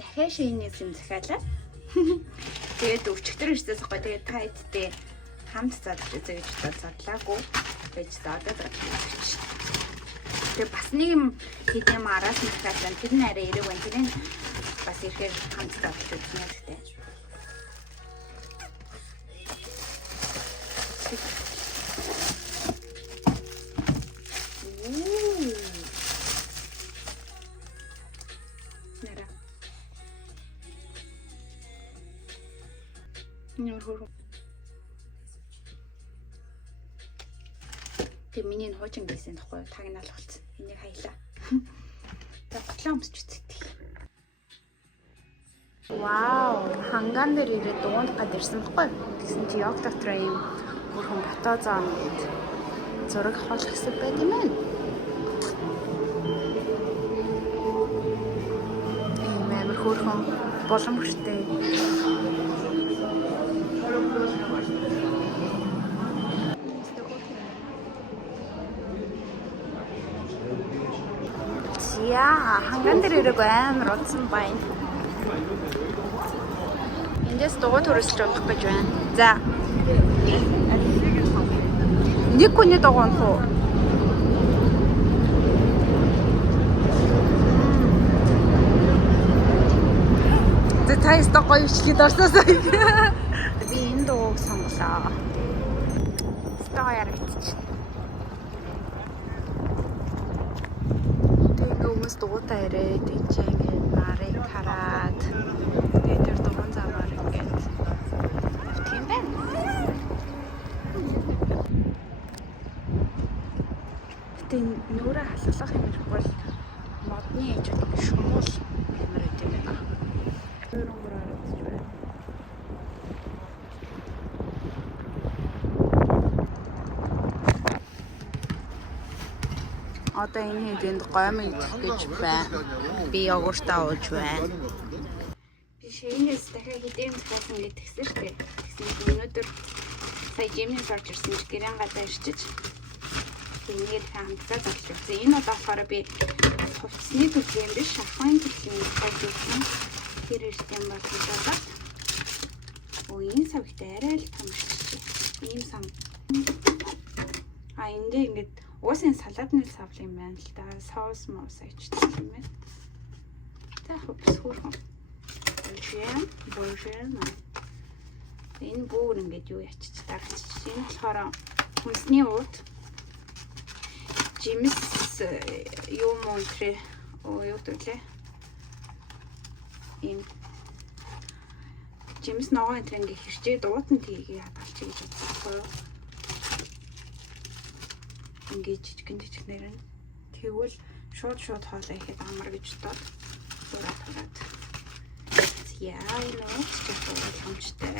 дахиад шинэ юм захиалаа. Тэгээд өчигдөр ирсээс гоё тэгээд та эдтэй хамт задлаа гэж задлаагүй гэж задлаад байгаа. Тэгээд бас нэг юм хэдийн араас нь захиалаа. Тэр нь арай эрэг байна. Тэр нь бас ихээр хамт задлаж үзнэ гэдэг. Тэг миний хуучин гэсэн тоххой тагнаал болсон. Энийг хаялаа. За готлоо өмсч үзтээ. Вау, ханган дээр ирээд дугуйнд гад ирсэн тоххой. Тэгсэн чи яг дотор юм бүрхэн бото зам гээд зураг хол хэсэг байт юм байна. Амар хөөрхөн боломжтой. Яа, ханган дээр ирэх амар удсан байна. Эндээс дугуй төрөсч болох гэж байна. За. Нэг хүний дугуй нөх үү? Тэ тайс гоё ичлээд орсоосоо. Би энэ дугуйг сонголоо. Стаа яригч. Дугуйтаа ирээд ичээ ингээд нарыг хараад тэгээд тэр дугуйн замаар ингээд явчих юм байна. Тэгээд нүрэ халуулах юм бол модны ичүүд шумуул ямар үт юм байна. Одоо энэ хэдинд гомь идэх гэж байна. Би йогуртаа ууж байна. Би шинээс дахиад хэдийн захиасан гэж тэгсэн шүү дээ. Тэгсэн өнөөдөр сая жимнээс орж ирсэн чи гэрэн гадаа ирчиж энийг хамтдаа задлж үзье. Энэ бол болохоор би хувцсны төлөв юм биш, шахмын төлөв хайж үзсэн. Тэр ирт юм бол болоод. Энэ савгт арай л том шүү. Ийм сам. Эндээ ингээд уусын салаадны савл юм байна л да. Соус моос ичдэг юм байна. За хөвс хөөрхөн. Божэм. Энэ бүр ингээд юу ячиж дараач. Энэ болохоор хүнсний ууд. Жимс юу монтре юу төлөө. Энэ жимс ногоон энэ ингээд хэрчээд ууданд тийг хадгалчих гэж бодсон. Ингээд жижигнэр нь тэгвэл шууд хоолоо ихэд амар гэж дод зураад хараад яа энэ уучтай хамжтай.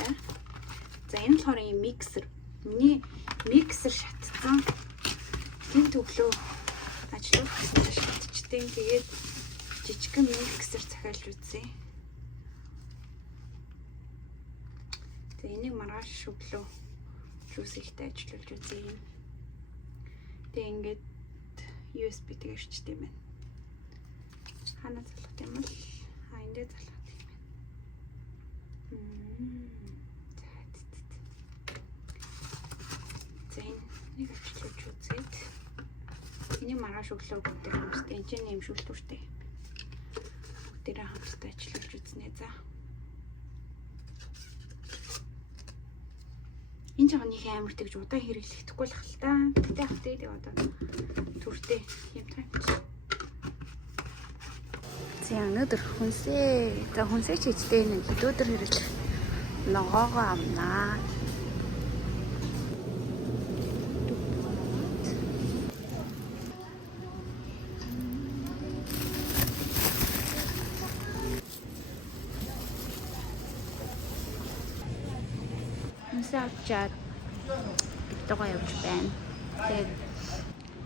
За энэ болохоор юм миксер. Миний миксер шатсан. Энэ төглөө ажиллах гэсэн шатчтэй. Тэгээд жижигхэн миксер захиалж үзье. За энийг маргааш өглөө жуус ихтэй ажиллуулж үзье. Тэг ингээд USB тэгэрчтэй юм байна. Ханаа залгах юм бол эндээ залгах юм байна. За энийг ажиллуулж үзээд энийг маргааш өглөө бүгдээ хамтдаа энэ чинь юм шүлтүүртэй. Бүгдээрээ хамтдаа ажиллуулж үзнэ. За. Энэ жаахан их амар тэгж удаан хэрэглэхгүй л хэл та. Тэгтээ хатээ тэг одоо түртэй юм тань. За өнөөдөр хүнсээ. За хүнсээ ч ихтэй нэг өдөр хэрэглэх ногоогоо амнаа. Авчаад битгоо явж байна. Тэгээд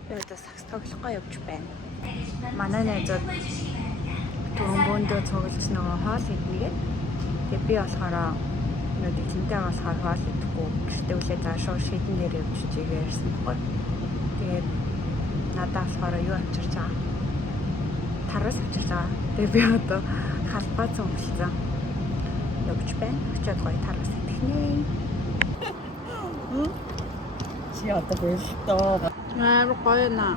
би одоо сакс тоглохгоо явж байна. Манай найзууд түрүүндөө цуглаж нөгөө хоол иднэгээд тэгээд би болохоор нөгөө тэнтэй болохоор хоол идэхгүй гэртээ үлээ заашгүй шийдэн дээр явж чигээ ярьсан байхгүй. Тэгээд надад болохоор юу авчирч байгаа? Тараас авчирлаа. Тэгээд би одоо халбац өмлцэн. Явж байна. Очоод гоё тараас итгэнэ. Чи одоо баярлалаа. Аа гоё наа.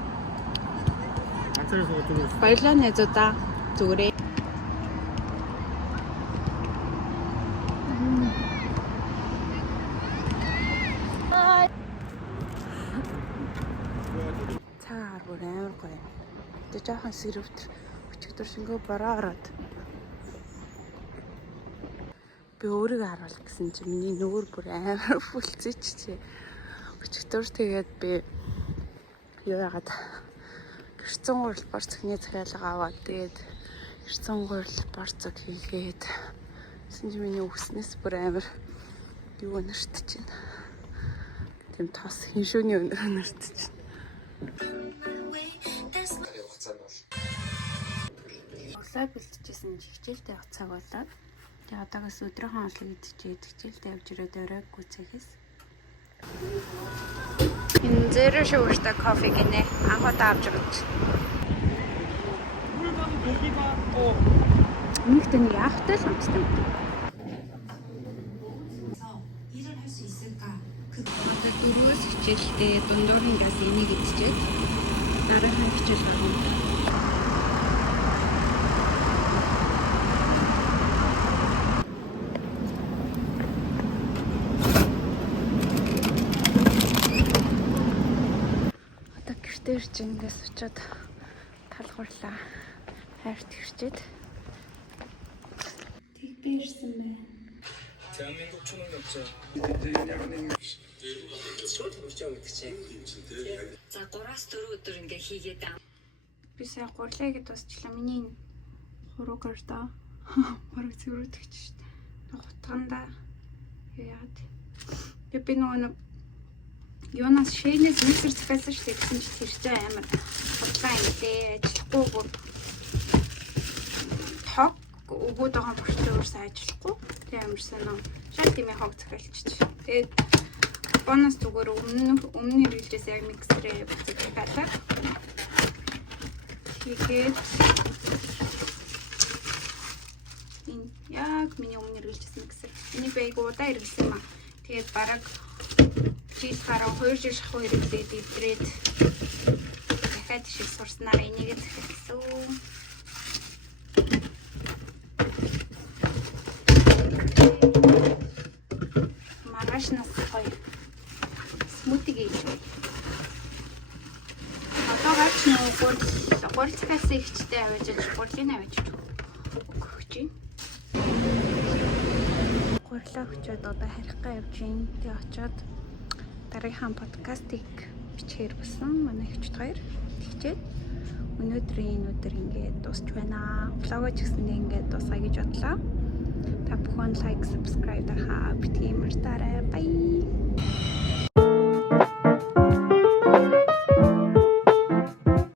Ацаараа суудаг. Баярлалаа найзуудаа. Зүгээрээ. Цаар бүр амар гоё. Тэ жоохон сэрвтер өчигдөр шингөө бороо ороод. Би өөрийгөө харуул гэсэн чи миний нүүр бүр амар бүлцэж чи. Өчигдөр тэгээд би юу яагаад гэрцэн гурил борцогны захиалга аваад тэгээд гэрцэн гурил борцог хийгээд гэсэн чи миний үснэс бүр амар юу өнөртөж байна. Тэм тос хиншүүний өнөр өнөртөж байна. Оглоо бэлтжижсэн хичээлтэй явах цаг болоод тэгээ одоогоос өдрийнхөө ослыг идчихээд хичээлтэй явж ирээд оройг гүцэхээс энэ зеро шууртай кофе гинэ анхудаа авч өгч. Нэгт нэг яахтай л амттай. Одоо дөрөвс хичээлтэй дундуур ингээс энийг идчихээд дараагийн хичээл гарна. Тэр чинь ингээс очиод талгуурлаа. Хайрт ирчээд. Тэг бэрсэн байна. 대한민국 초능력자. За 3-4 өдөр ингээ хийгээд аа. Би сая гурлаа гэдээ тусчлаа. Миний хуруугаар да. Бараг цэврүүдгч шүү дээ. Хутганда яагаад. Би нөгөө Юунаас шэйнээс миксер захиасан шүү дээ гэсэн чи тэр чинь амар худлаа инглээ ажиллахгүй бүр тог өгөөд байгаа процедурсаа ажиллахгүй тийм амар сонио шал тийм хог захиалчих. Тэгээд бонус зүгээр өмнө хэрэглээс яг миксерээ захиалаа. Тэгээд энэ яг миний өмнө хэрэглэсэн миксер. Энийг би айгуу удаа хэрэглэсэн юм аа. Тэгээд бараг жил гараа 2 жил шахуу хэрэглээд идрээд дахиад шиг сурснаар энийг захиалсан. Маргааш нас гоё смути гэж. Одоо гарч нөгөө гурилцаас ихтэй авчиж гурлын авчиж өгч юм. Гурлаа өчөөд одоо харихгаа явж юм. Тэг очоод дараагийн подкастыг бичихээр болсон. Манай хчд хоёр тэгчээд өнөөдрийн өдөр ингээд дуусч байна. Влогоо ч гэсэн ингээд дуусгая гэж бодлоо. Та бүхэн лайк, subscribe дарахаа битгий мартаарай. Bye.